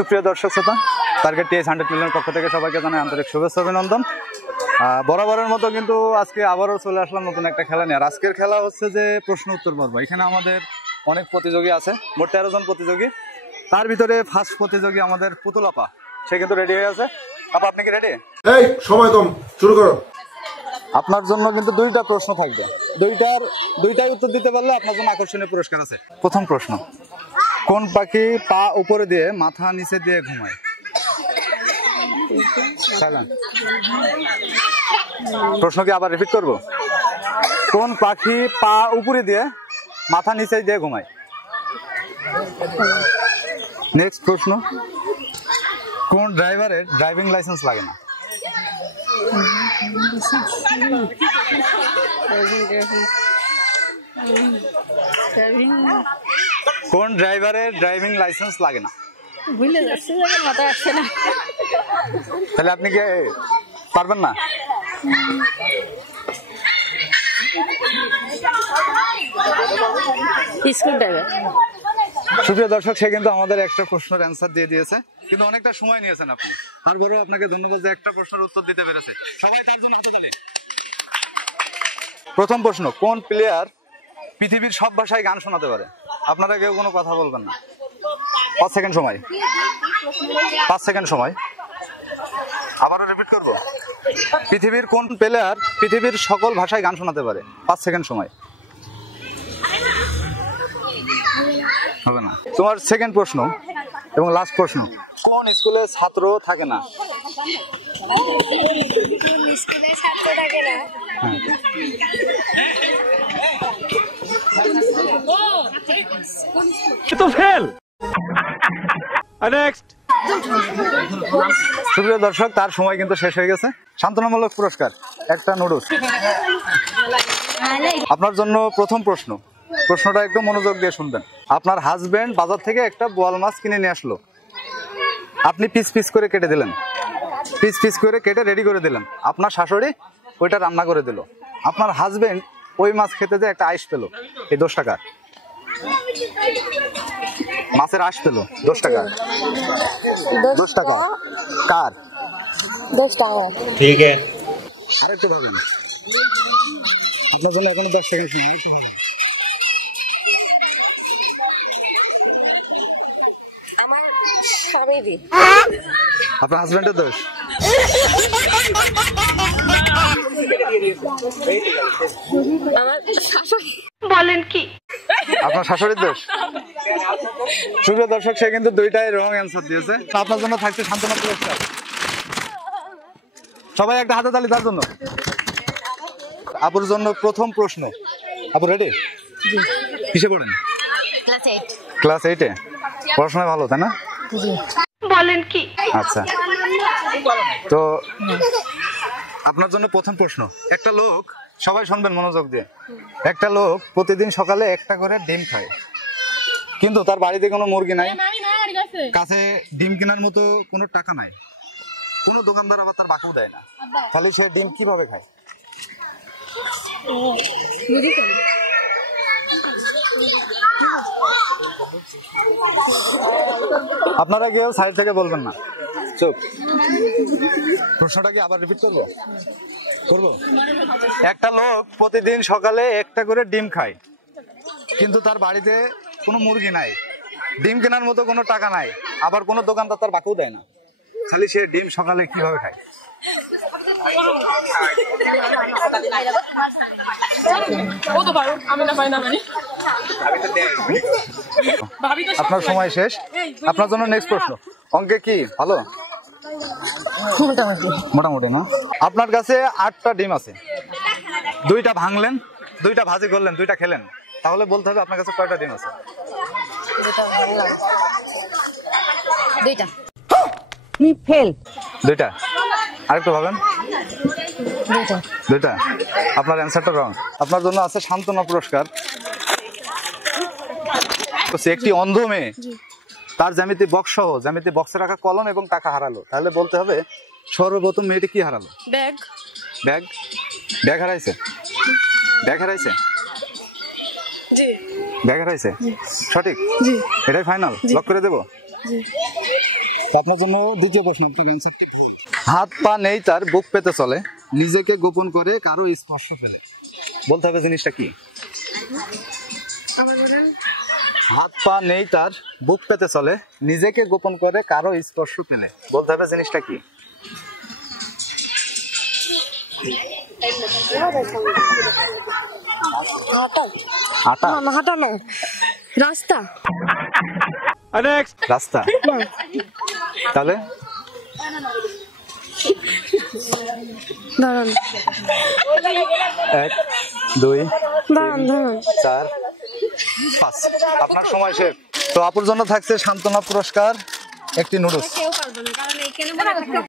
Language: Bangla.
সুপ্রিয় দর্শক শ্রোতা, টার্গেট টিএস 100 মিলিয়নের পক্ষ থেকে সবাইকে জানাই আন্তরিক শুভেচ্ছা অভিনন্দন। বরাবরের মতো কিন্তু আজকে আবারও চলে আসলাম নতুন একটা খেলা নিয়ে। আর আজকের খেলা হচ্ছে যে প্রশ্ন উত্তর পর্ব। এখানে আমাদের অনেক প্রতিযোগী আছে, মোট 13 জন প্রতিযোগী। তার ভিতরে ফার্স্ট প্রতিযোগী আমাদের পুতুল আপা, সে কিন্তু রেডি হয়ে আছে। আপা, আপনি কি রেডি? এই সময় কম, শুরু করো। আপনার জন্য কিন্তু দুইটা প্রশ্ন থাকবে, দুইটাই উত্তর দিতে পারলে আপনার জন্য আকর্ষণীয় পুরস্কার আছে। প্রথম প্রশ্ন, কোন পাখি পা উপরে দিয়ে মাথা নিচে দিয়ে ঘুমায়? প্রশ্ন কি আবার রিপিট করব? কোন পাখি পা উপরে দিয়ে মাথা নিচে দিয়ে ঘুমায়? নেক্সট প্রশ্ন, কোন ড্রাইভারের ড্রাইভিং লাইসেন্স লাগে না? কোন ড্রাইভারের ড্রাইভিং লাইসেন্স লাগে না? ভুলে যাচ্ছে, মাথা আসছে না। তাহলে আপনি কি পারবেন না? School driver. সুপ্রিয় দর্শক, সে কিন্তু আমাদের একটা প্রশ্নের অ্যান্সার দিয়ে দিয়েছে, কিন্তু অনেকটা সময় নিয়েছেন আপনি। তারপরেও আপনাকে ধন্যবাদ যে একটা প্রশ্নের উত্তর দিতে পেরেছে। প্রথম প্রশ্ন, কোন প্লেয়ার পৃথিবীর সব ভাষায় গান শোনাতে পারে? আপনারা কেউ কোনো কথা বলবেন না। 5 সেকেন্ড সময়, 5 সেকেন্ড সময়। আবারও রিপিট করব, পৃথিবীর কোন প্লেয়ার পৃথিবীর সকল ভাষায় গান শোনাতে পারে? 5 সেকেন্ড সময়। হবে না। তোমার সেকেন্ড প্রশ্ন এবং লাস্ট প্রশ্ন, কোন স্কুলে ছাত্র থাকে না? স্কুলে ছাত্র থাকে না। তো ফেল। নেক্সট। সুপ্রিয় দর্শক, তার সময় কিন্তু শেষ হয়ে গেছে। সান্ত্বনামূলক পুরস্কার একটা নুডলস। আপনার জন্য প্রথম প্রশ্ন, প্রশ্নটা একটু মনোযোগ দিয়ে শুনবেন। আপনার হাজবেন্ড বাজার থেকে একটা বোয়াল মাছ কিনে নিয়ে আসলো, আপনি পিস পিস করে কেটে দিলেন, পিস পিস করে কেটে রেডি করে দিলেন। আপনার শাশুড়ি ওইটা রান্না করে দিল। আপনার হাজবেন্ড ওই মাছ খেতে যে একটা আইস পেল, এই 10 টাকা। মাছের আঁশ পেল 10 টাকা। 10 টাকা কার? 10 টাকা। ঠিক আছে, আরেকটু ভাবেন, আপনার জন্য এখনো 10 সেকেন্ড সময়। আমার স্বামী। আপনার হাজবেন্ডের দোষ? আমার শাশুড়ি। বলেন কি? আপনার শাশুড়ির দোষ? সুপ্রিয় দর্শক, সে কিন্তু দুইটাই রং অ্যান্সার দিয়েছে। আপনার জন্য থাকছে সান্ত্বনা পুরস্কার। সবাই একটা হাতে তালি তার জন্য। আপুর জন্য প্রথম প্রশ্ন। আপু রেডি? কিসে পড়েন? ক্লাস 8। ক্লাস 8-এ? পড়াশোনায় ভালো, তাই না? বলেন কি? আচ্ছা, তো আপনার জন্য প্রথম প্রশ্ন। একটা লোক, সবাই শুনবেন মনোযোগ দিয়ে, একটা লোক প্রতিদিন সকালে একটা করে ডিম খায়, কিন্তু তার বাড়িতে কোনো মুরগি নাই, কাছে ডিম কেনার মতো কোনো টাকা নাই, কোনো দোকানদার আবার তার বাকিও দেয় না, তাহলে সে ডিম কিভাবে খায়? আপনারা কেউ সাইড থেকে বলবেন না, চুপ। প্রশ্নটা কি আবার রিপিট করবো? একটা লোক প্রতিদিন সকালে একটা করে ডিম খায়, কিন্তু তার বাড়িতে কোনো মুরগি নাই, ডিম কেনার মতো কোনো টাকা নাই, আবার কোনো দোকানদার তার বাকিও দেয় না, খালি সে ডিম সকালে কিভাবে খায়? আপনার সময় শেষ। আপনার জন্য নেক্সট প্রশ্ন। অঙ্কে কি ভালো? মোটামুটি না? আপনার কাছে 8টা ডিম আছে, 2টা ভাঙলেন, 2টা ভাজি করলেন, 2টা খেলেন, তাহলে বলতে হবে আপনার কাছে কয়টা ডিম আছে? 2টা। তুমি ফেল। 2টা। আরেকটু ভাবেন। 2টা। 2টা। আপনার অ্যান্সারটা রং। আপনার জন্য আছে সান্ত্বনা পুরস্কার। একটি অন্ধ মেয়ে তার জ্যামিতি বক্স সহ জ্যামিতি বক্সে রাখা কলম এবং টাকা হারালো, তাহলে বলতে হবে সর্বপ্রথম মেয়েটি কি হারালো? ব্যাগ। ব্যাগ? ব্যাগ হারাইছে? ব্যাগ হারাইছে? জি। ব্যাগ হারাইছে? সঠিক? জি। এটাই ফাইনাল? লক করে দেবো? জি। তো আপনার জন্য দ্বিতীয় প্রশ্ন, আপনার অ্যান্সারটি ভুল। হাত পা নেই তার, বুক পেতে চলে, নিজেকে গোপন করে কারো স্পর্শ পেলে। বলতে হবে জিনিসটা কি? আবার বলেন। হাত পা নেই তার, বুক পেতে চলে, নিজেকে গোপন করে কারো স্পর্শ পেলে। বলতে হবে জিনিসটা কি? আটা? না হাঁটা না, রাস্তা। রাস্তা? তাহলে দাঁড়ান 1 2 দাঁড়ান দাঁড়ান। 4 5। আপনার সময় শেষ। তো আপুর জন্য থাকছে সান্ত্বনা পুরস্কার, একটি নুডলস। কেউ পারবে না, কারণ এইখানে